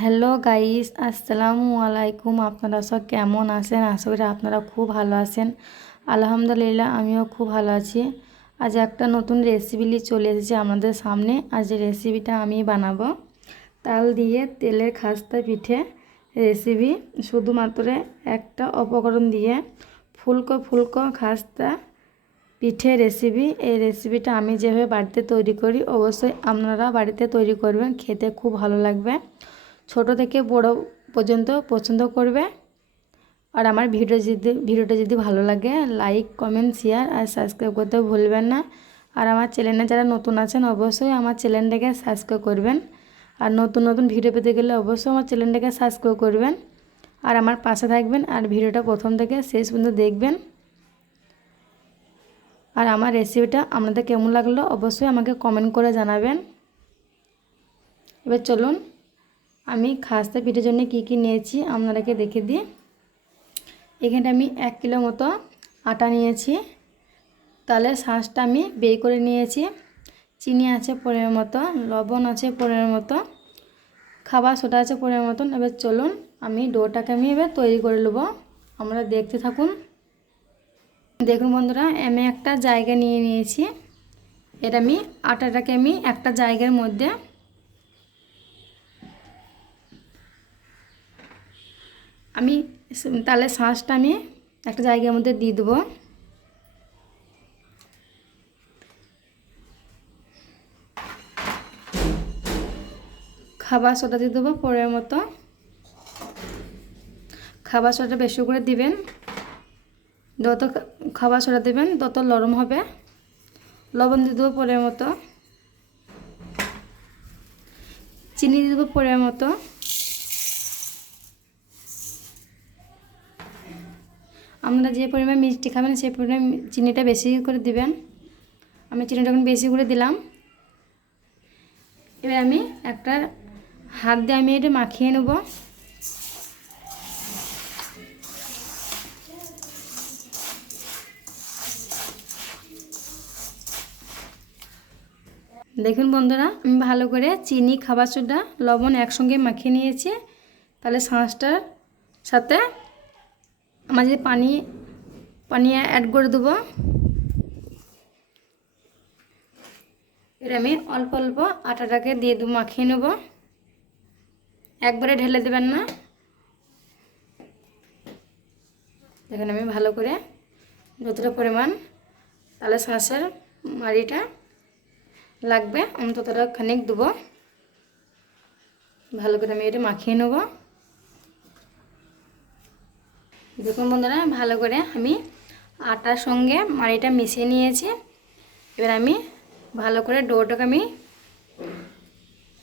Hello guys আসসালামু আলাইকুম আপনারা সব কেমন আছেন? আশা করি আপনারা খুব ভালো আছেন। আলহামদুলিল্লাহ, আমিও খুব ভালো আছি। আজ একটা নতুন রেসিপি নিয়ে চলে এসেছি আপনাদের সামনে। আজ রেসিপিটা আমি বানাবো। তাল দিয়ে তেলের খাস্তা পিঠে রেসিপি শুধুমাত্র একটা উপকরণ দিয়ে ফুলকো ফুলকো খাস্তা পিঠে রেসিপি এই রেসিপিটা আমি যেভাবে বাড়িতে তৈরি করি, অবশ্যই আপনারা বাড়িতে তৈরি করবেন। খেতে খুব ভালো লাগবে। ছোট থেকে বড় পর্যন্ত পছন্দ করবে। আর আমার ভিডিও যদি, ভিডিওটা যদি ভালো লাগে লাইক কমেন্ট শেয়ার আর সাবস্ক্রাইব করতে ভুলবেন না। আর আমার চ্যানেলে যারা নতুন আছেন, অবশ্যই আমার চ্যানেলটাকে সাবস্ক্রাইব করবেন। আর নতুন নতুন ভিডিও পেতে গেলে অবশ্যই আমার চ্যানেলটাকে সাবস্ক্রাইব করবেন। আর আমার পাশে থাকবেন আর ভিডিওটা প্রথম থেকে শেষ পর্যন্ত দেখবেন। আর আমার রেসিপিটা আপনাদের কেমন লাগল, অবশ্যই আমাকে কমেন্ট করে জানাবেন। এবার চলুন। আমি খাস্তা পিঠের জন্য কি কি নিয়েছি আপনাদেরকে দেখে দিই। এখানটা আমি এক কিলো মতো আটা নিয়েছি। তাহলে শাঁসটা আমি বের করে নিয়েছি। চিনি আছে পরের মতো, লবণ আছে পরের মতো, খাবার সোটা আছে পরের মতন এবার চলুন আমি ডোটাকে আমি এবার তৈরি করে নেব। আমরা দেখতে থাকুন। দেখুন বন্ধুরা, আমি একটা জায়গা নিয়ে নিয়েছি। এটা আমি আটাটাকে আমি একটা জায়গার মধ্যে আমি তাহলে শাঁসটা আমি একটা জায়গার মধ্যে দিয়ে দেবো। খাবার সোটা দিয়ে দেবো পরের মতো। খাবার সোটা বেশি করে দিবেন। যত খাবার সোটা দেবেন, তত নরম হবে। লবণ দিয়ে দেবো পরের মতো। চিনি দিয়ে দেবো পরের মতো। আপনারা যে পরিমাণ মিষ্টি খাবেন, সেই পরিমাণ চিনিটা বেশি করে দিবেন। আমি চিনিটা এখন বেশি করে দিলাম। এবার আমি একটা হাত দিয়ে আমি এটা মাখিয়ে নেব। দেখুন বন্ধুরা, আমি ভালো করে চিনি, খাবার সোডা, লবণ একসঙ্গে মাখিয়ে নিয়েছি। তাহলে শাঁসটার সাথে যে পানি পানি অ্যাড করে দেবো। এর আমি অল্প অল্প আটাটাকে দিয়ে দেবো, মাখিয়ে নেব। একবারে ঢেলে দেবেন না। দেখেন আমি ভালো করে যতটা পরিমাণ তাহলে শাঁসের মাড়িটা লাগবে, আমি ততটা খানিক দেবো। ভালো করে আমি এটা মাখিয়ে নেব। দেখুন বন্ধুরা, ভালো করে আমি আটার সঙ্গে মাড়িটা মিশিয়ে নিয়েছি। এবার আমি ভালো করে ডোটাকে আমি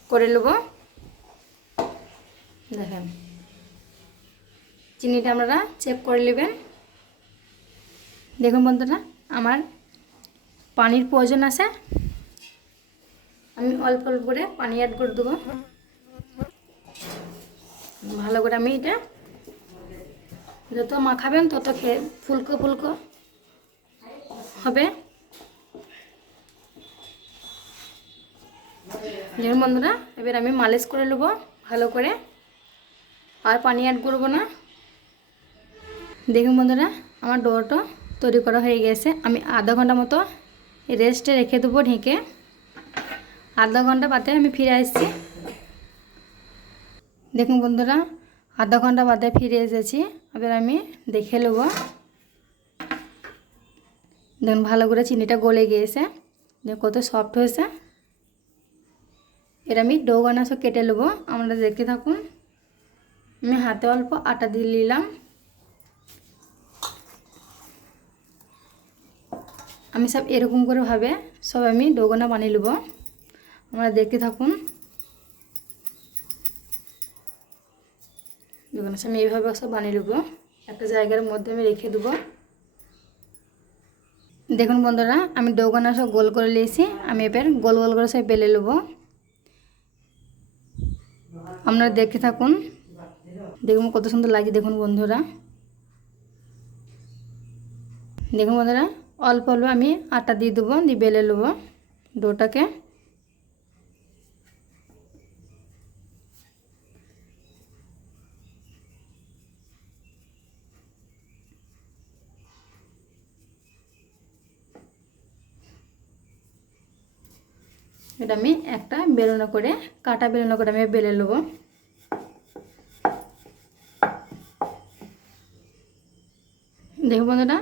করে নেব। দেখেন, চিনিটা আপনারা চেক করে নেবেন। দেখুন বন্ধুরা, আমার পানির প্রয়োজন আছে। আমি অল্প অল্প করে পানি অ্যাড করে দেবো। ভালো করে আমি এটা যত মাখাবেন তত খেয়ে ফুলকো ফুলকো হবে। দেখুন বন্ধুরা, এবার আমি মালিশ করে নেব ভালো করে। আর পানি অ্যাড করব না। দেখুন বন্ধুরা, আমার ডোটা তৈরি করা হয়ে গেছে। আমি আধা ঘণ্টা মতো রেস্টে রেখে দেবো ঢেকে। আধা ঘণ্টা বাদে আমি ফিরে আসছি। দেখুন বন্ধুরা আধা ঘণ্টা বাদে ফিরে এসেছি। এবার আমি দেখে নেব। দেখুন, ভালো করে চিনিটা গলে গিয়েছে। কত সফট হয়েছে। এর আমি ডো সব কেটে নেব। আমরা দেখতে থাকুন। আমি হাতে অল্প আটা দিয়ে নিলাম। আমি সব এরকম করে ভাবে সব আমি ডোগনা বানিয়ে নেব। আমরা দেখতে থাকুন। দেখুন আমি এইভাবে সব বানিয়ে নেব। একটা জায়গার মধ্যে আমি রেখে দেবো। দেখুন বন্ধুরা, আমি ডোগানা সব গোল করে নিয়েছি। আমি এবার গোল গোল করে সব বেলে নেব। আপনারা দেখতে থাকুন। দেখুন, কত সুন্দর লাগছে, দেখুন বন্ধুরা। দেখুন বন্ধুরা, অল্প অল্প আমি আটা দিয়ে দেবো, দিয়ে বেলে নেব ডোটাকে। এটা আমি একটা বেলুনো করে, কাটা বেলুনো করে আমি বেলে নেব। দেখুন বন্ধুরা,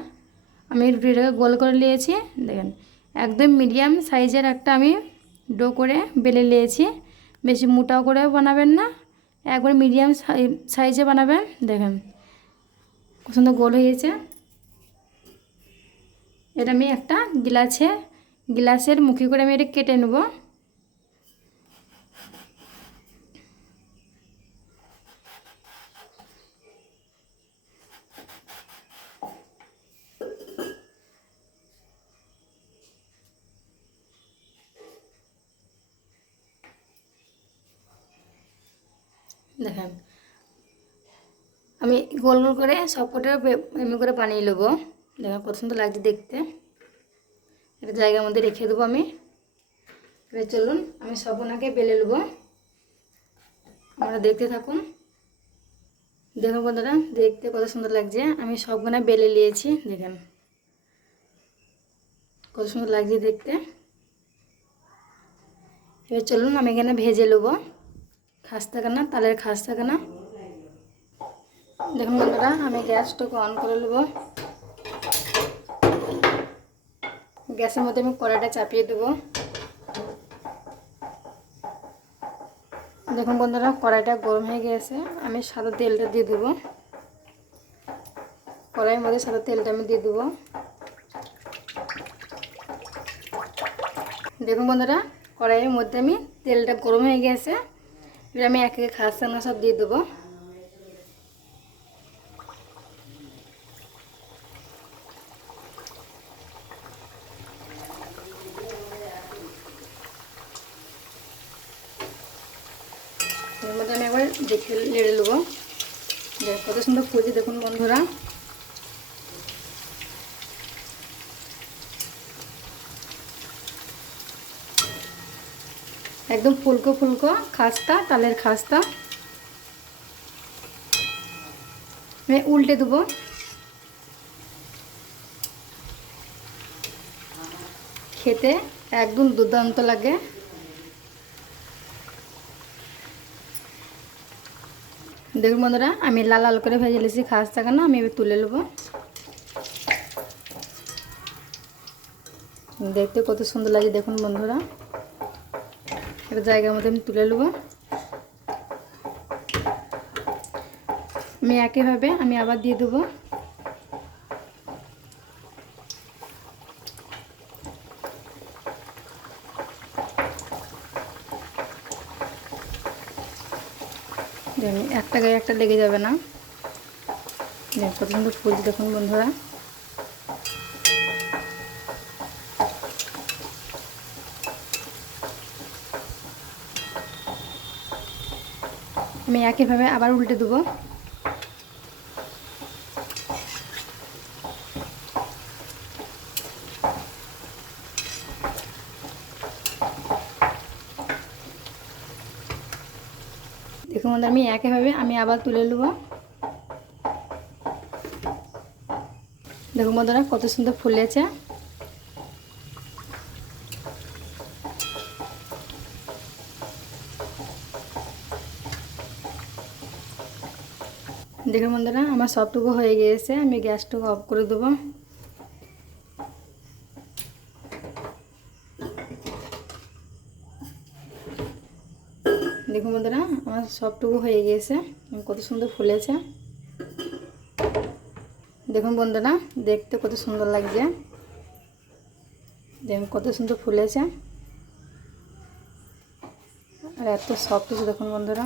আমি রুটিটাকে গোল করে নিয়েছি। দেখেন, একদম মিডিয়াম সাইজের একটা আমি ডো করে বেলে নিয়েছি। বেশি মোটাও করেও বানাবেন না, একবার মিডিয়াম সাইজে বানাবেন। দেখেন, খুব সুন্দর গোল হয়েছে এটা আমি একটা গ্লাসে, গ্লাসের মুখে করে আমি এটা কেটে নেব। দেখেন। আমি গোল গোল করে সব কটা এমনি করে বানিয়ে নেব। দেখেন কত সুন্দর লাগছে দেখতে। একটা জায়গার মধ্যে রেখে দেবো আমি। এবার চলুন, আমি সব ওনাকে বেলে নেব। আমরা দেখতে থাকুন। দেখুন বন্ধুরা, দেখতে কত সুন্দর লাগছে। আমি সবগুলো বেলে নিয়েছি, দেখেন। কত সুন্দর লাগছে দেখতে। এবার চলুন, আমি এখানে ভেজে নেব। খাস্তা না তালের খাস্তা না দেখুন বন্ধুরা, আমি গ্যাসটাকে অন করে নেব। গ্যাসের মধ্যে আমি কড়াইটা চাপিয়ে দেবো। দেখুন বন্ধুরা, কড়াইটা গরম হয়ে গেছে, আমি সাদা তেলটা দিয়ে দেবো। কড়াইয়ের মধ্যে সাদা তেলটা আমি দিয়ে দেবো। দেখুন বন্ধুরা, কড়াইয়ের মধ্যে আমি তেলটা গরম হয়ে গেছে। এবার আমি এক এক খাস সব দিয়ে দেবো। এর মধ্যে আমি একবার দেখে নেড়ে নেব। কত সুন্দর ফুলছে দেখুন বন্ধুরা। একদম ফুলকো ফুলকো খাস্তা, তালের খাস্তা। উল্টে দেবো। খেতে একদম দুর্দান্ত লাগে। দেখুন বন্ধুরা, আমি লাল লাল করে ভেজে লেছি খাস্তা কেন, আমি এবার তুলে নেব। দেখতে কত সুন্দর লাগে দেখুন বন্ধুরা। একটা জায়গার মধ্যে আমি তুলে নেব। আমি একইভাবে আমি আবার দিয়ে দেবো। একটা গায়ে একটা লেগে যাবে না। কত সুন্দর ফুল দেখুন বন্ধুরা। আমি একইভাবে আবার উল্টে দেবো। দেখুন বন্ধু আমি একইভাবে আমি আবার তুলে নেব। দেখুন বন্ধুরা, কত সুন্দর ফুলেছে দেখুন বন্ধুরা, আমার সবটুকু হয়ে গিয়েছে, আমি গ্যাসটুকু অফ করে দেবো। দেখুন বন্ধুরা, আমার সবটুকু হয়ে গিয়েছে, কত সুন্দর ফুলেছে। দেখুন বন্ধুরা, দেখতে কত সুন্দর লাগছে। দেখুন কত সুন্দর ফুলেছে। আর এত সফট দেখুন বন্ধুরা।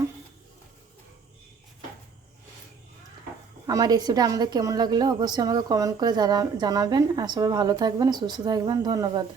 আমার রেসিপিটা আমাদের কেমন লাগল অবশ্যই আমাকে কমেন্ট করে জানাবেন। আর সবাই ভালো থাকবেন, সুস্থ থাকবেন। ধন্যবাদ।